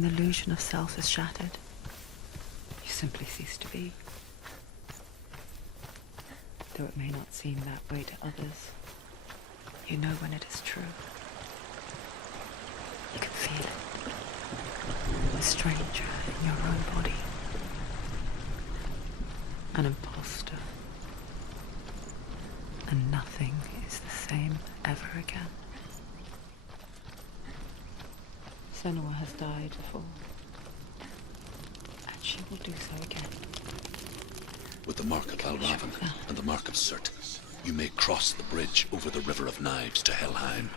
when the illusion of self is shattered, you simply cease to be. Though it may not seem that way to others, you know when it is true. You can feel it. A stranger in your own body. An imposter. And nothing is the same ever again. Senua has died before. And she will do so again. With the mark of Valravan and the mark of Surt, you may cross the bridge over the River of Knives to Helheim.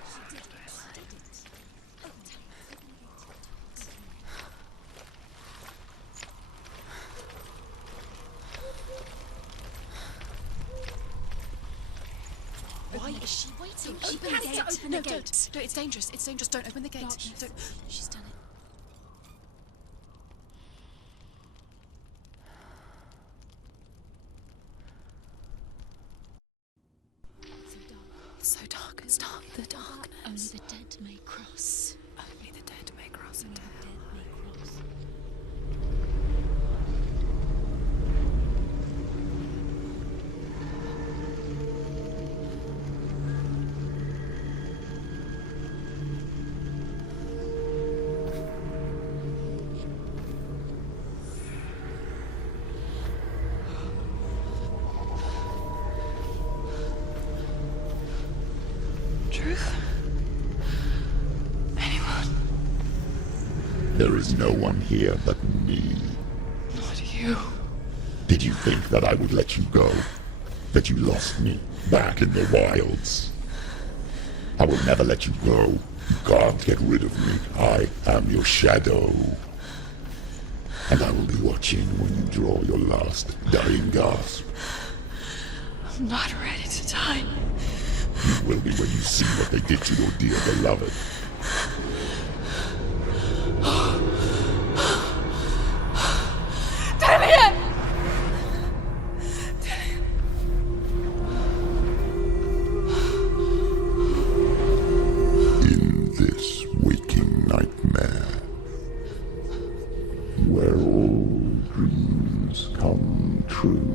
Why is she waiting? Open the gate. Open the gate. Don't. It's dangerous. It's dangerous. Don't open the gate. No, don't. She's done it. So dark. It's dark. The darkness. Only the dead may cross. Only the dead may cross into hell. Truth? Anyone? There is no one here but me. Not you. Did you think that I would let you go? That you lost me back in the wilds? I will never let you go. You can't get rid of me. I am your shadow. And I will be watching when you draw your last dying gasp. I'm not ready to die. You will be when you see what they did to your dear beloved. Damien! In this waking nightmare, where all dreams come true,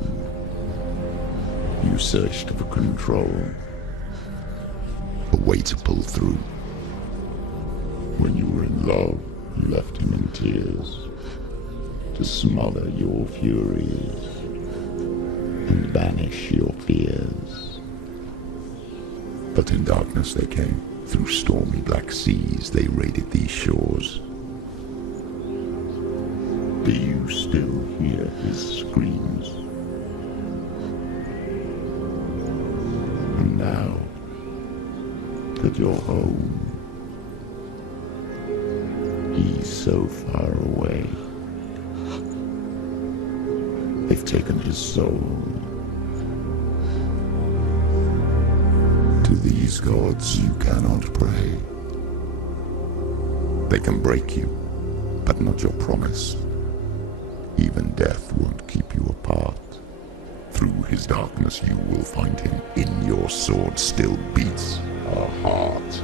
you searched for control. A way to pull through. When you were in love, you left him in tears to smother your furies and banish your fears. But in darkness they came. Through stormy black seas they raided these shores. Do you still hear his screams? And now that you're home, he's so far away. They've taken his soul. To these gods you cannot pray. They can break you, but not your promise. Even death won't keep you apart. Through his darkness you will find him. In your sword still beats a heart.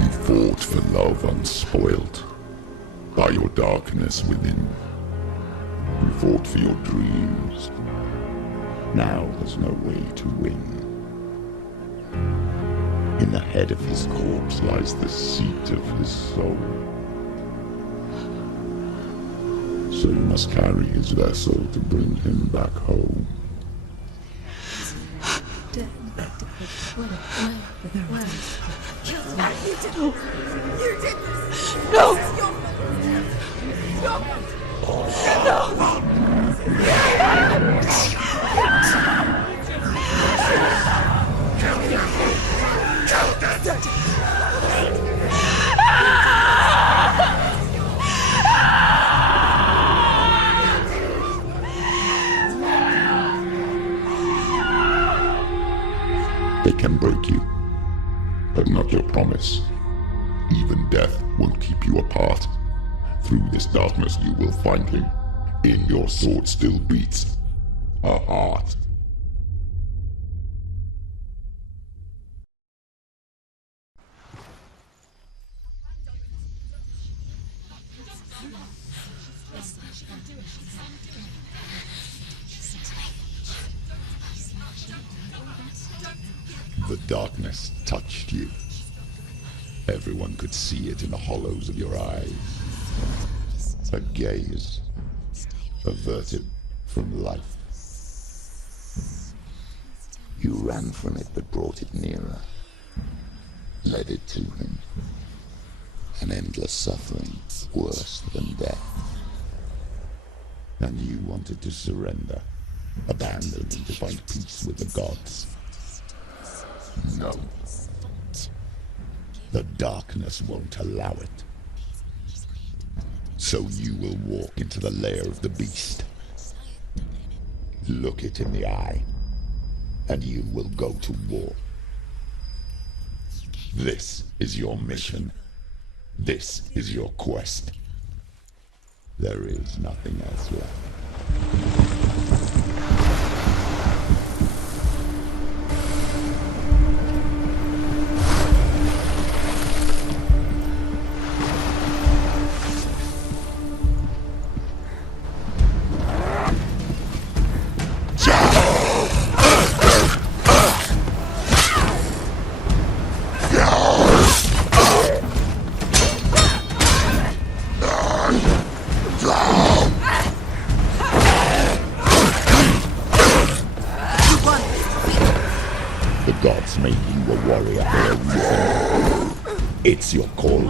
You fought for love unspoilt by your darkness within. You fought for your dreams. Now there's no way to win. In the head of his corpse lies the seat of his soul. So you must carry his vessel to bring him back home. Where? You did this! No! They can break you, but not your promise. Even death won't keep you apart. Through this darkness you will find him. In your sword still beats a heart. The darkness touched you. Everyone could see it in the hollows of your eyes. A gaze averted from life. You ran from it but brought it nearer. Led it to him. An endless suffering, worse than death. And you wanted to surrender, abandon and to find peace with the gods. No. The darkness won't allow it. So you will walk into the lair of the beast. Look it in the eye, and you will go to war. This is your mission. This is your quest. There is nothing else left. The gods made you a warrior for a reason. It's your calling.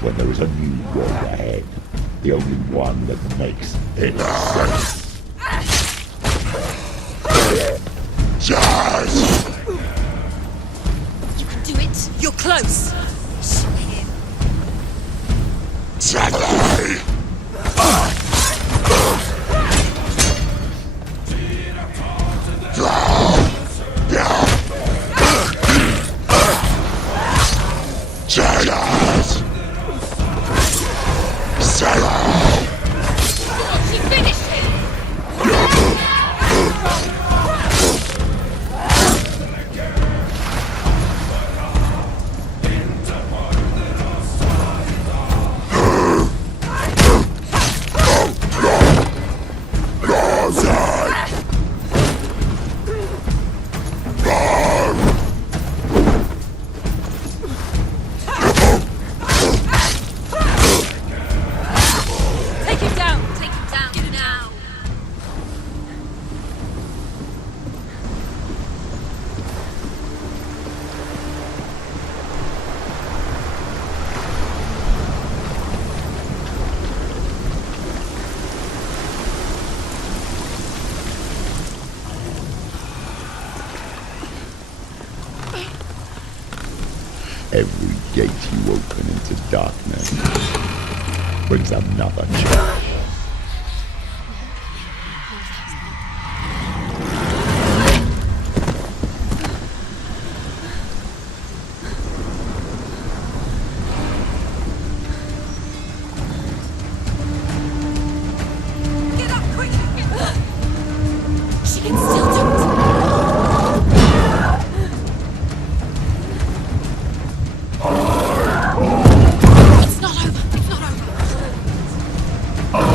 When there is a new road ahead, the only one that makes any sense. Charge! You can do it. You're close. Jedi! Jedi! She finished him. Take him down. Take him down. Get him now. Every gate you open into darkness brings another challenge. Get up, quick. She can still do it. It's not over. It's not over.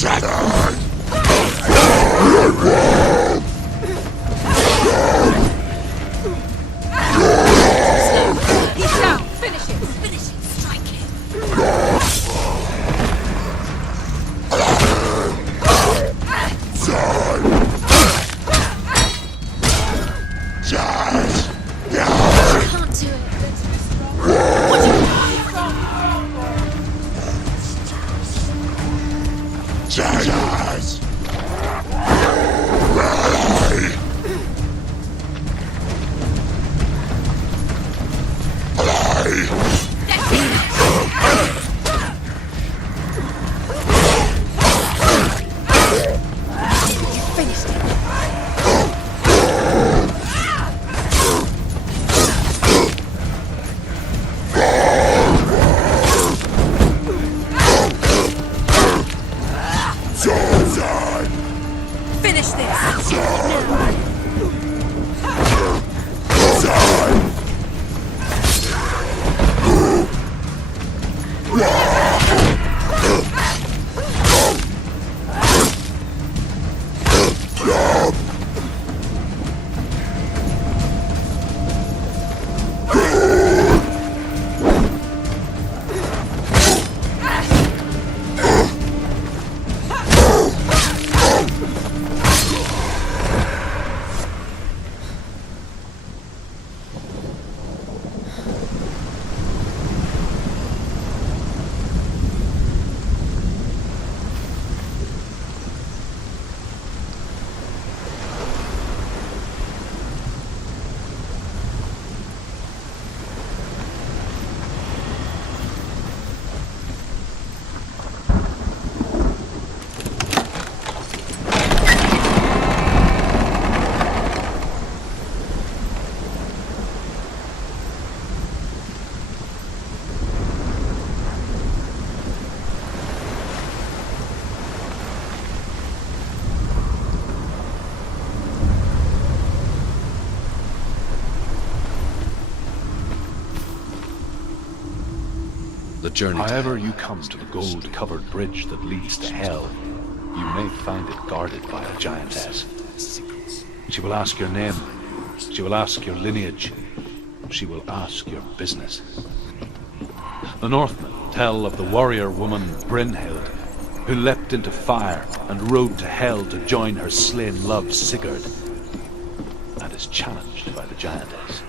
He's down! Finish it! Finish it! Strike him! I can't do it. Finished it! Finish this! The journey to However hell. you come to the gold-covered bridge that leads to hell, you may find it guarded by a giantess. She will ask your name. She will ask your lineage. She will ask your business. The Northmen tell of the warrior woman Brynhild, who leapt into fire and rode to hell to join her slain love Sigurd, and is challenged by the giantess.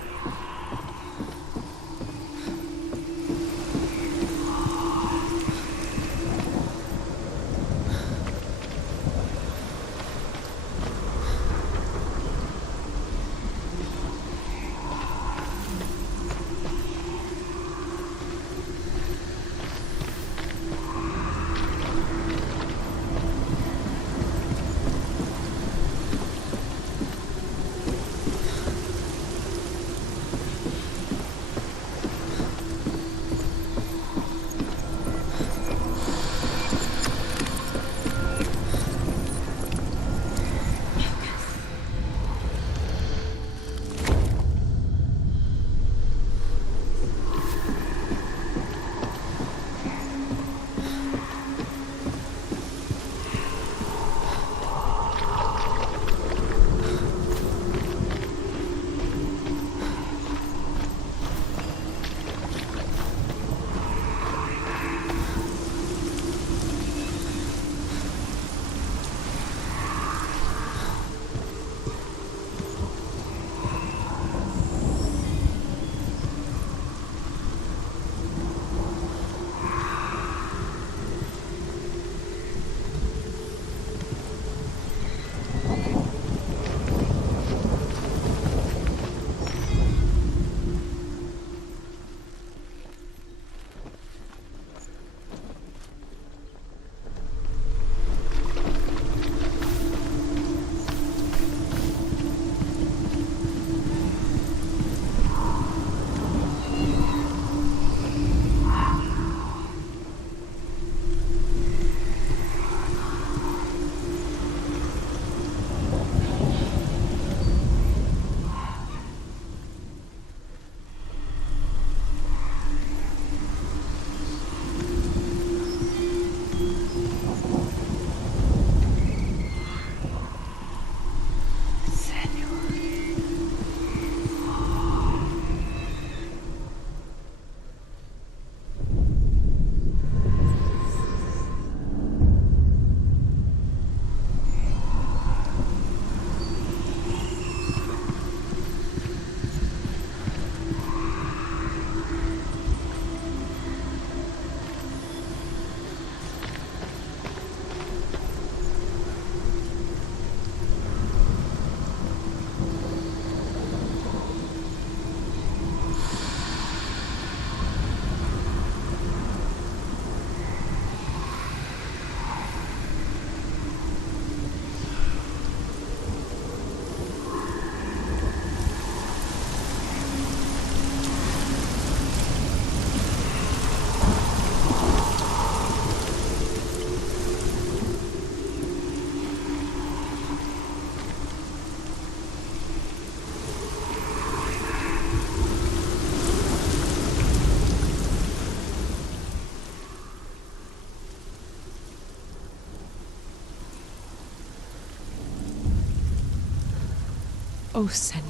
Oh, Senua.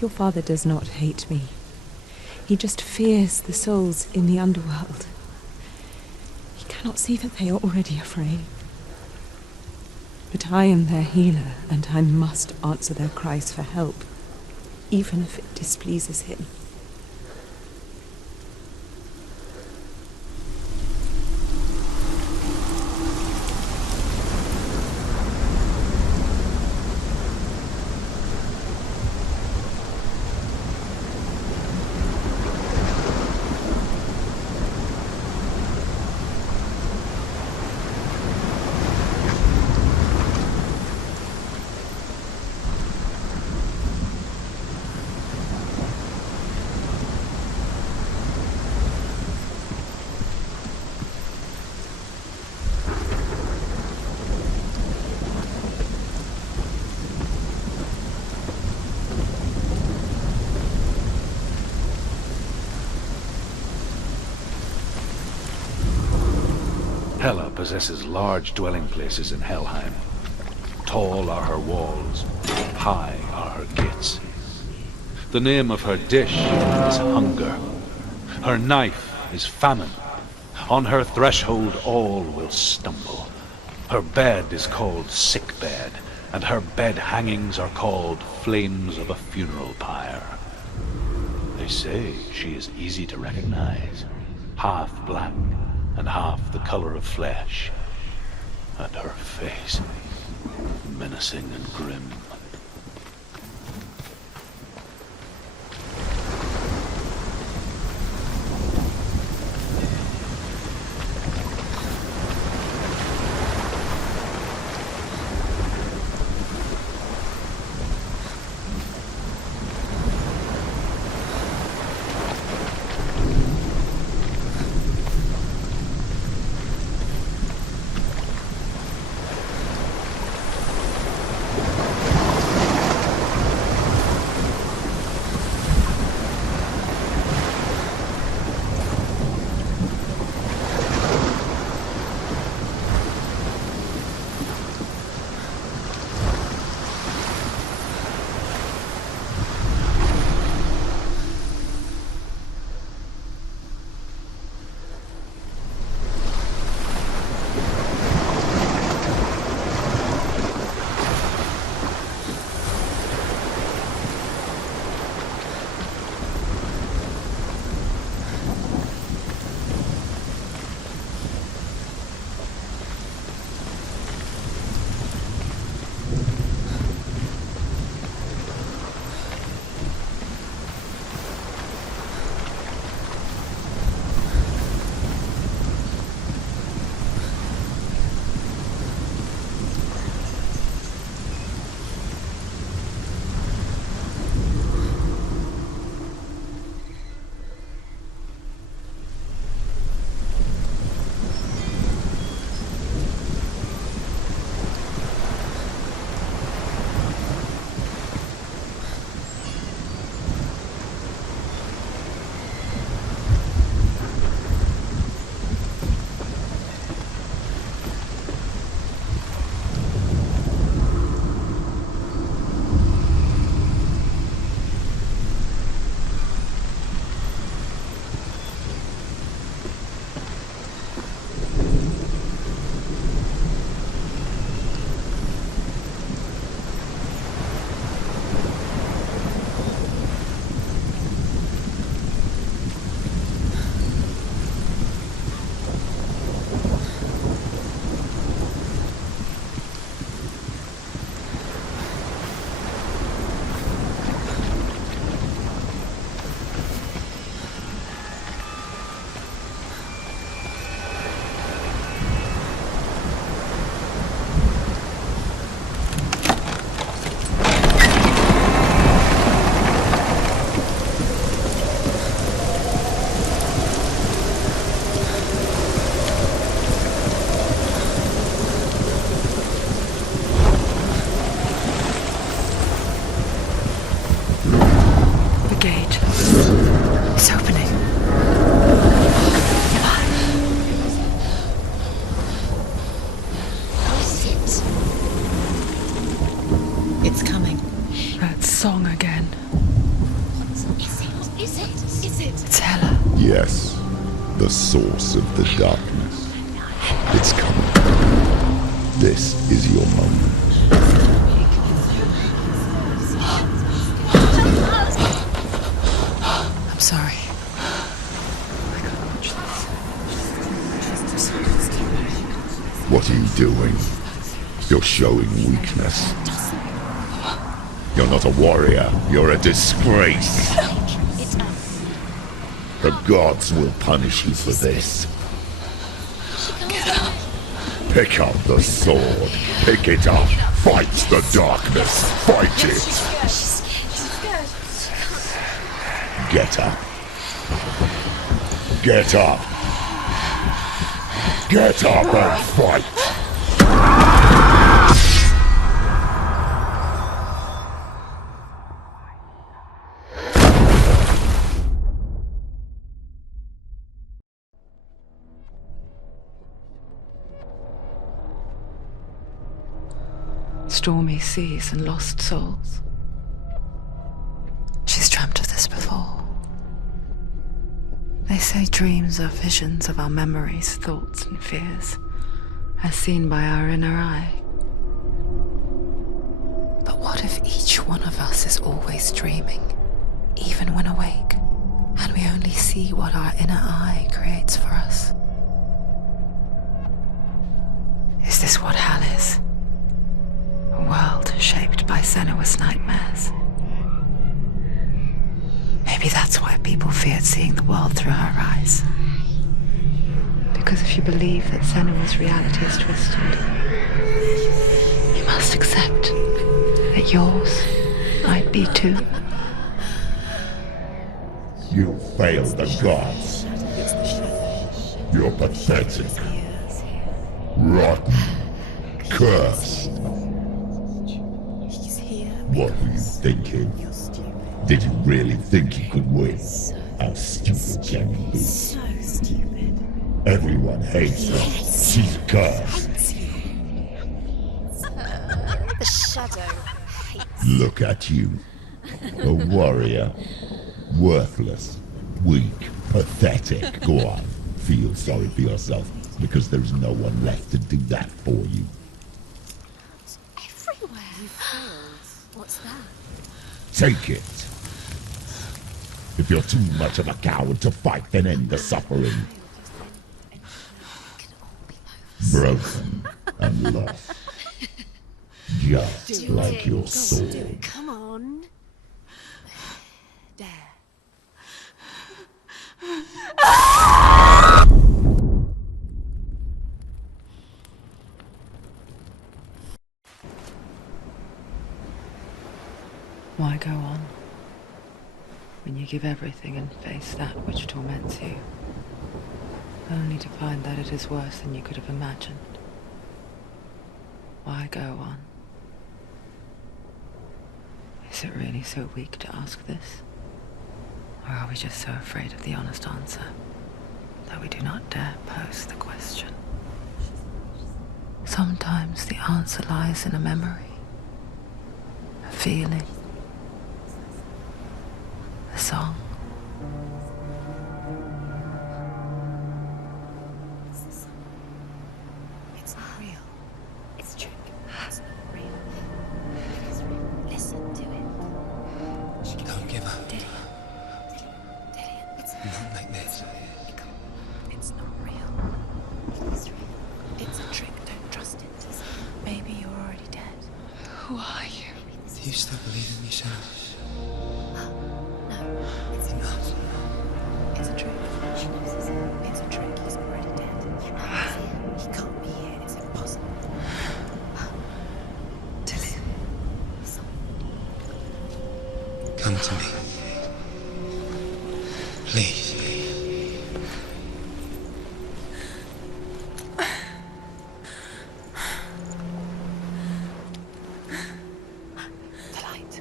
Your father does not hate me. He just fears the souls in the underworld. He cannot see that they are already afraid. But I am their healer, and I must answer their cries for help, even if it displeases him. Hela possesses large dwelling places in Helheim. Tall are her walls, high are her gates. The name of her dish is hunger. Her knife is famine. On her threshold all will stumble. Her bed is called sick bed, and her bed hangings are called flames of a funeral pyre. They say she is easy to recognize, half black and half the color of flesh, and her face menacing and grim. The source of the darkness. It's coming. This is your moment. I'm sorry. What are you doing? You're showing weakness. You're not a warrior. You're a disgrace. The gods will punish you for this. Pick up the sword. Pick it up. Fight the darkness. Fight it. Get up. Get up. Get up and fight. Stormy seas and lost souls. She's dreamt of this before. They say dreams are visions of our memories, thoughts and fears, as seen by our inner eye. But what if each one of us is always dreaming, even when awake, and we only see what our inner eye creates for us? Is this what hell is? A world shaped by Senua's nightmares. Maybe that's why people feared seeing the world through her eyes. Because if you believe that Senua's reality is twisted, you must accept that yours might be too. You failed the gods. You're pathetic. Rotten. Cursed. What were you thinking? Did you really think you could win? How stupid can you be? So stupid. Everyone hates her. She's cursed. The shadow hates. Look at you. A warrior. Worthless. Weak. Pathetic. Go on. Feel sorry for yourself, because there's no one left to do that for you. Everywhere. You failed. What's that? Take it. If you're too much of a coward to fight, then end the suffering. Broken and lost. Just like your sword. Come on. Dare. Why go on when you give everything and face that which torments you, only to find that it is worse than you could have imagined? Why go on? Is it really so weak to ask this? Or are we just so afraid of the honest answer that we do not dare pose the question? Sometimes the answer lies in a memory, a feeling, a song. It's not real. It's a trick. It's not real. It's real. Listen to it. Don't give up. Did it? It's Not like this. It's not real. It's real. It's a trick. Don't trust it. Maybe you're already dead. Who are you? Do you still believe in yourself? No, it's Enough. It's a trick. She knows it's a trick. He's already dead. He can't be here. It's impossible. Tilly. Come to me. Please. The light.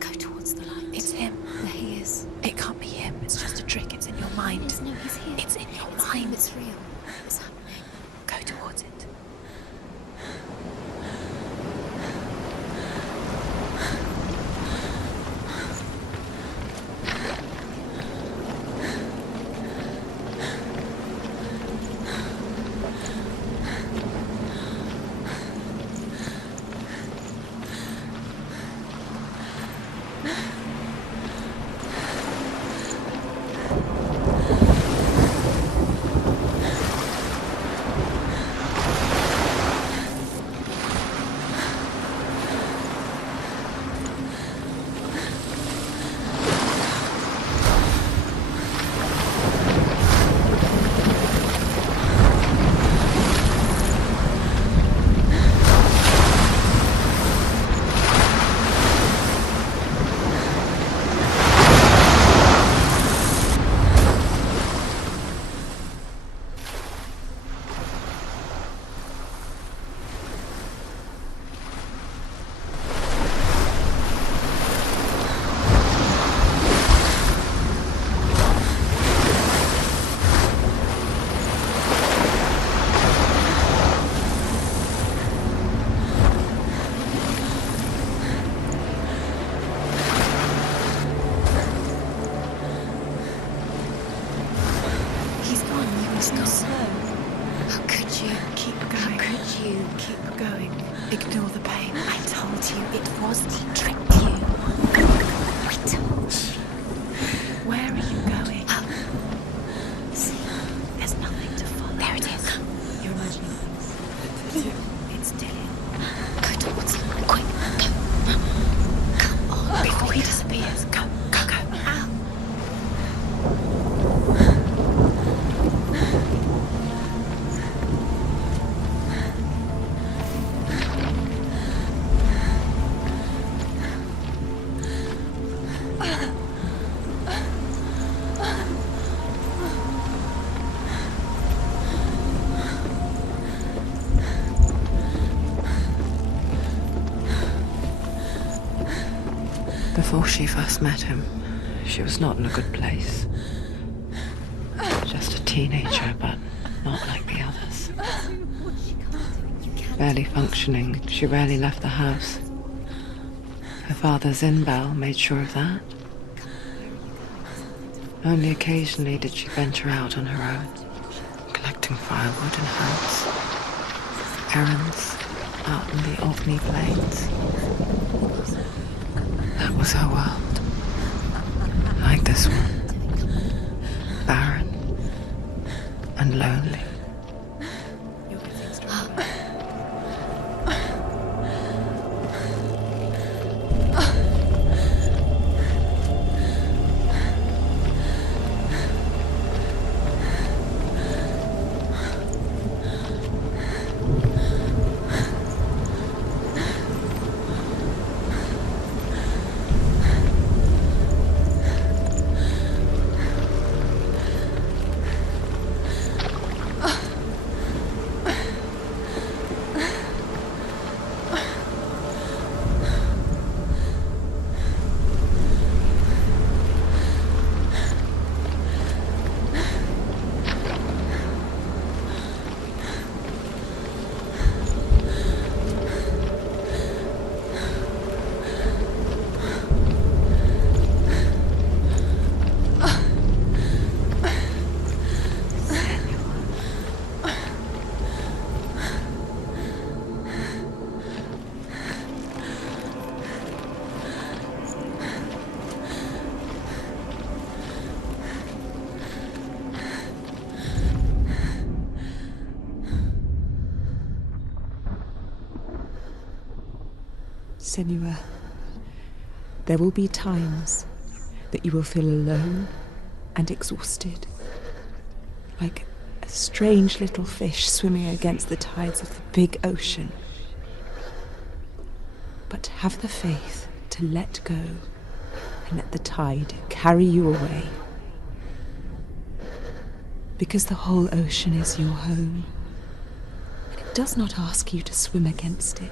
Go towards the light. It's him. There he is. It can't be him. It's just a trick. It's in your mind. No, he's here. It's in your mind. It's real. It's happening. Go towards it. must go slow. How could you? Keep going. How could you? Keep going. Ignore the pain. I told you it was. He tricked you. I told you. Where are you going? Up. See, there's nothing to follow. There it is. You're imagining things. It's Dillian. Go towards him. Quick. Go. Come on. Before he disappears. Go. Go. Go. Ow. Before she first met him, she was not in a good place. Just a teenager, but not like the others. Barely functioning, she rarely left the house. Her father's in-bell made sure of that. Only occasionally did she venture out on her own, collecting firewood and herbs, errands out in the Orkney plains. That was her world. Like this one. Barren and lonely. Senua, there will be times that you will feel alone and exhausted, like a strange little fish swimming against the tides of the big ocean. But have the faith to let go and let the tide carry you away. Because the whole ocean is your home, and it does not ask you to swim against it.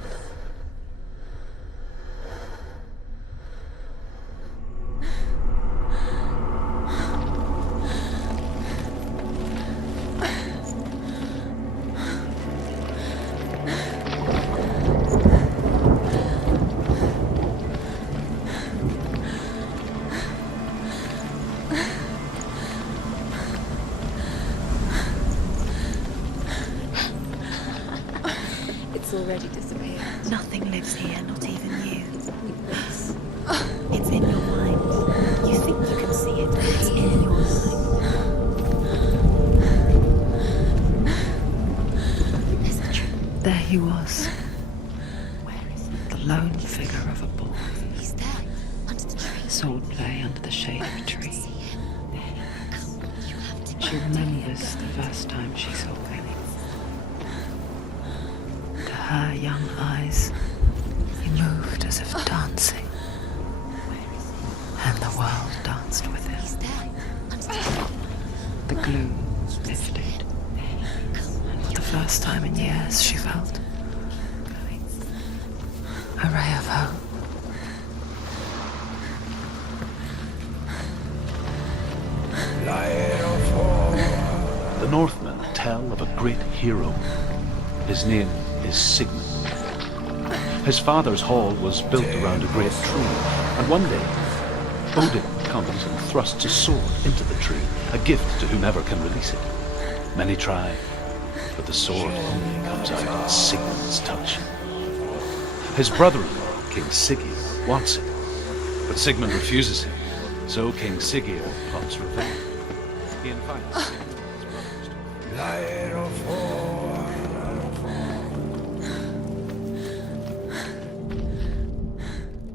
Already disappeared. Nothing lives here, not even you. It's in your mind. You think you can see it, but it's in your mind. Is it true? There he was, Where is he? the lone figure of a boy. He's there, under the tree. Sword play under the shade of a tree. See him. You have to She remembers the first time she saw him. To her young eyes, he moved as if dancing, and the world danced with him. He's there, under the tree. The gloom lifted, and for the first time in years she felt a ray of hope. The Northmen tell of a great hero. His name is Sigmund. His father's hall was built around a great tree, and one day Odin comes and thrusts a sword into the tree, a gift to whomever can release it. Many try, but the sword only comes out in Sigmund's touch. His brother-in-law, King Siggeir, wants it, but Sigmund refuses him, so King Siggeir plots revenge. He invites Sigmund and his brothers.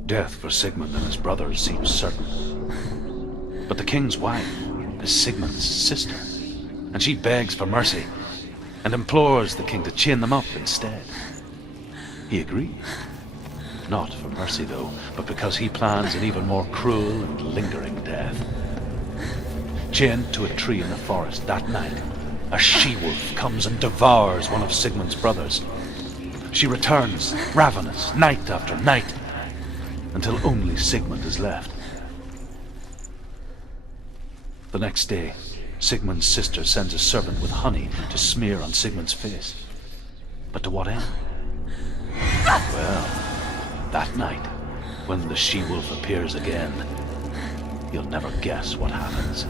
Death for Sigmund and his brothers seems certain. But the king's wife is Sigmund's sister, and she begs for mercy and implores the king to chain them up instead. He agrees. Not for mercy, though, but because he plans an even more cruel and lingering death. Chained to a tree in the forest that night, a she-wolf comes and devours one of Sigmund's brothers. She returns, ravenous, night after night, until only Sigmund is left. The next day, Sigmund's sister sends a servant with honey to smear on Sigmund's face. But to what end? Well, that night, when the she-wolf appears again, you'll never guess what happens.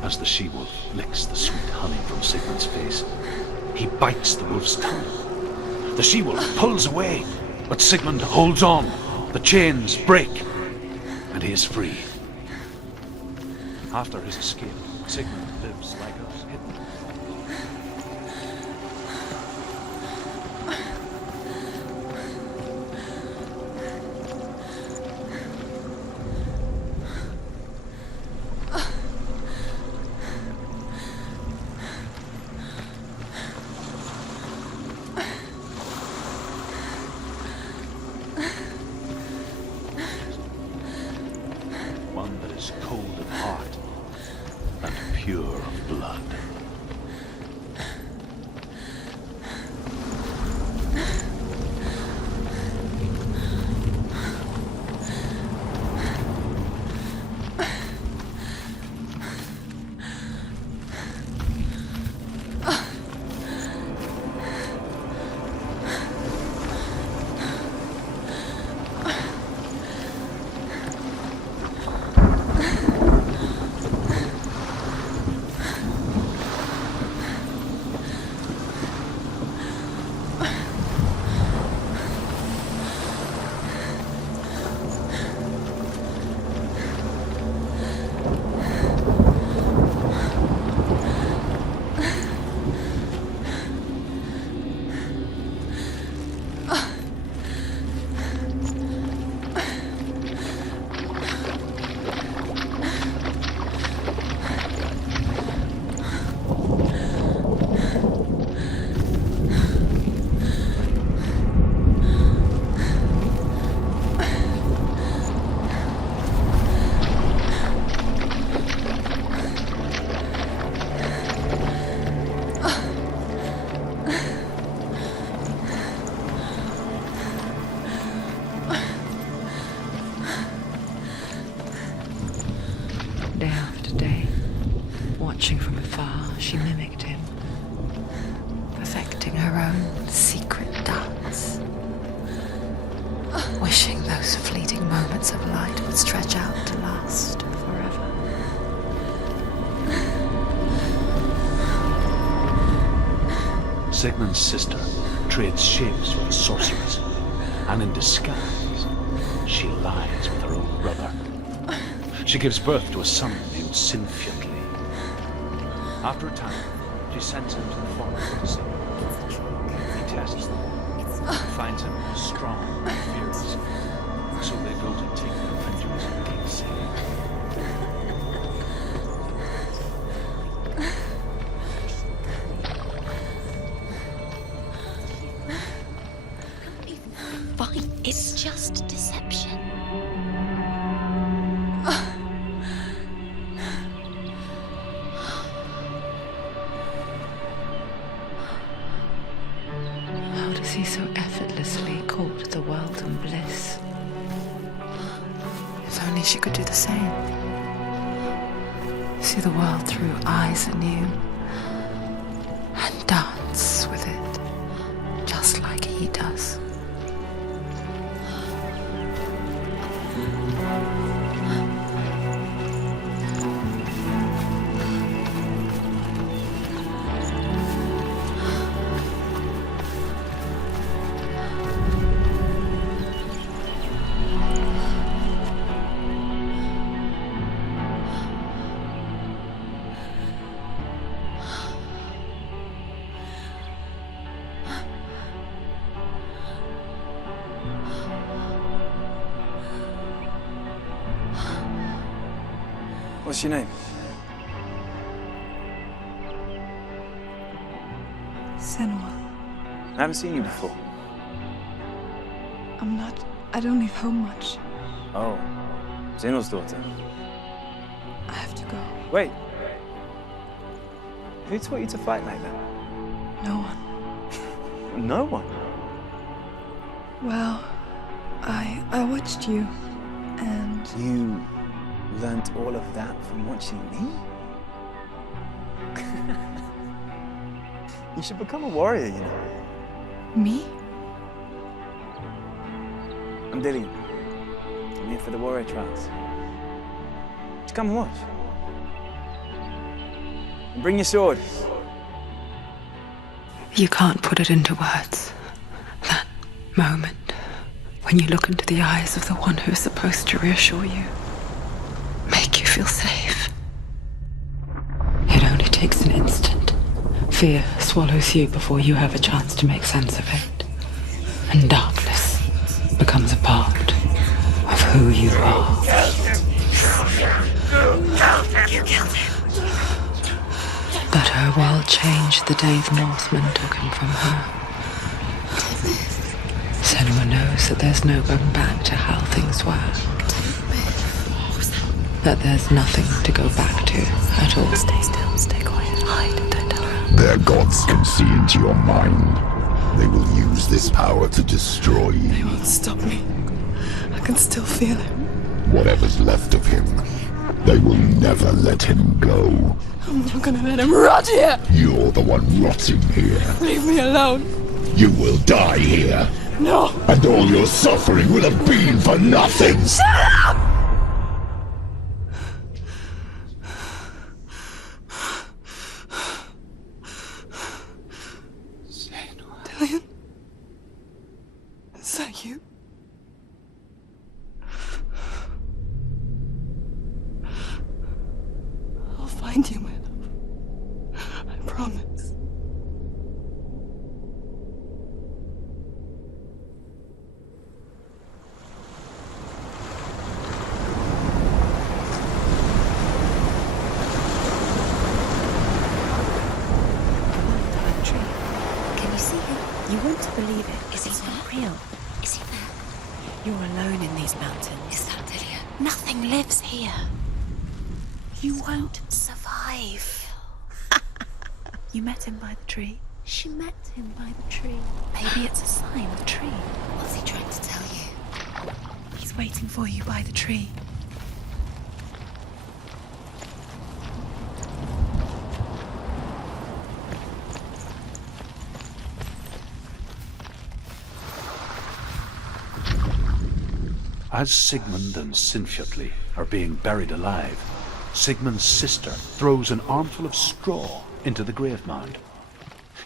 As the she-wolf licks the sweet honey from Sigmund's face, he bites the wolf's tongue. The she-wolf pulls away, but Sigmund holds on. The chains break, and he is free. After his escape, Sigmund lives like us, hidden. One that is cold of heart and pure of blood. own secret dance, wishing those fleeting moments of light would stretch out to last forever. Sigmund's sister trades shapes with a sorceress, and in disguise, she lies with her own brother. She gives birth to a son named Sinfiotli. After a time, she sends him to the forest to see. He tests them, finds him strong and fearless, so they go to take the adventures of gainsaying. Fine, it's just deception. How does he so effortlessly court the world and bliss? If only she could do the same. See the world through eyes anew and dance with it, just like he does. What's your name? Senua. I haven't seen you before. I don't leave home much. Oh, Zenua's daughter. I have to go. Wait. Who taught you to fight like that? No one. No one? Well, I watched you, and You learnt all of that from watching me? You should become a warrior, you know. me? I'm Dillian. I'm here for the warrior trials. Just come and watch. And bring your sword. You can't put it into words. That moment when you look into the eyes of the one who is supposed to reassure you, make you feel safe. It only takes an instant. Fear swallows you before you have a chance to make sense of it. And darkness becomes a part of who you are. You killed him. But her world changed the day the Northmen took him from her. Senua knows that there's no going back to how things were. That there's nothing to go back to at all. Stay still, stay quiet, hide, don't tell her. Their gods can see into your mind. They will use this power to destroy They you. won't stop me. I can still feel him. Whatever's left of him, they will never let him go. I'm not gonna let him rot here! You're the one rotting here. Leave me alone! You will die here. No! And all your suffering will have been for nothing. Shut up! Dillian? Is that you? I'll find you, my love. I promise. Can you see him? You won't believe it. Is he not real? Is he there? You're alone in these mountains. Is that Dillian? Nothing lives here. You won't survive. You met him by the tree? She met him by the tree. Maybe it's a sign, the tree. What's he trying to tell you? He's waiting for you by the tree. As Sigmund and Sinfjotli are being buried alive, Sigmund's sister throws an armful of straw into the grave mound.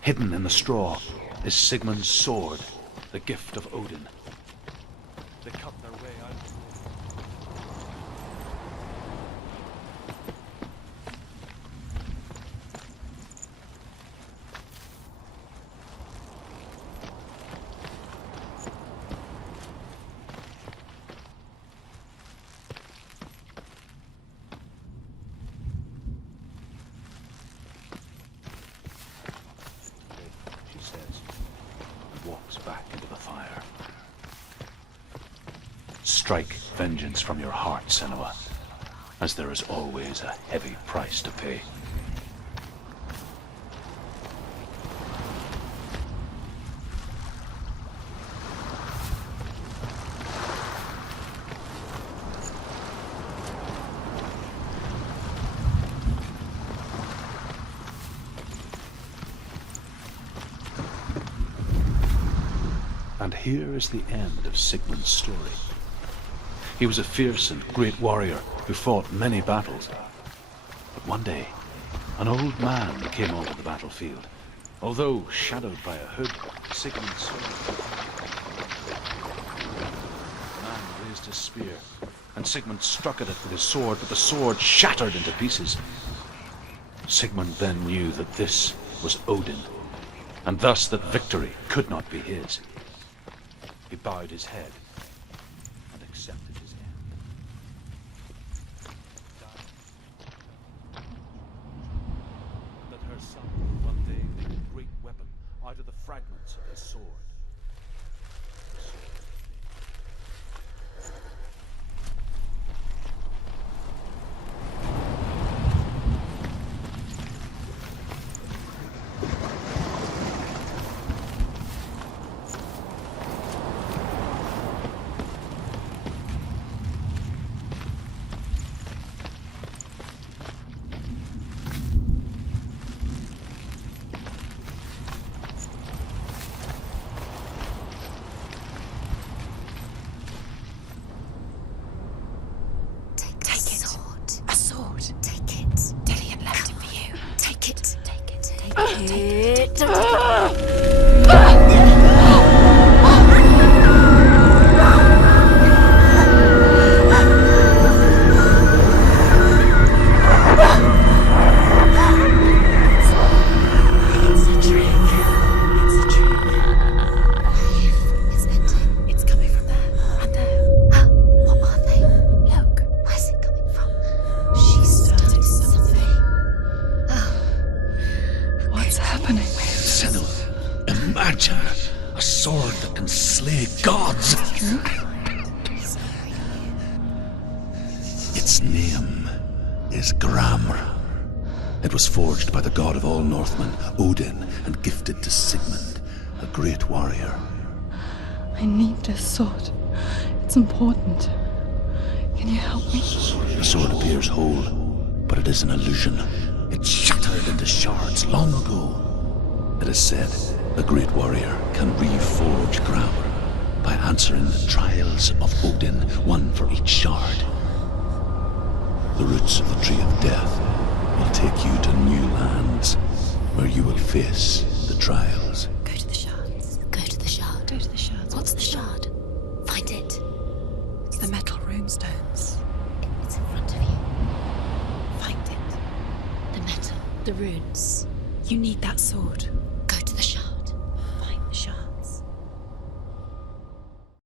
Hidden in the straw is Sigmund's sword, the gift of Odin. They cut their way out. Back into the fire. Strike vengeance from your heart, Senua, as there is always a heavy price to pay. And here is the end of Sigmund's story. He was a fierce and great warrior who fought many battles. But one day, an old man came onto the battlefield. Although shadowed by a hood, Sigmund saw him. The man raised his spear, and Sigmund struck at it with his sword, but the sword shattered into pieces. Sigmund then knew that this was Odin, and thus that victory could not be his. He bowed his head and accepted his end. That her son would one day make a great weapon out of the fragments of his sword. Its name is DRAMR. It was forged by the god of all Northmen, Odin, and gifted to Sigmund, a great warrior. I need this sword. It's important. Can you help me? The sword appears whole, but it is an illusion. It shattered into shards long ago. It is said a great warrior can reforge DRAMR by answering the trials of Odin, one for each shard. The roots of the Tree of Death will take you to new lands, where you will face the trials. Go to the shards. Go to the shard. Go to the shards. What's the shard? Find it. It's the metal runestones. It's in front of you. Find it. The metal. The runes. You need that sword.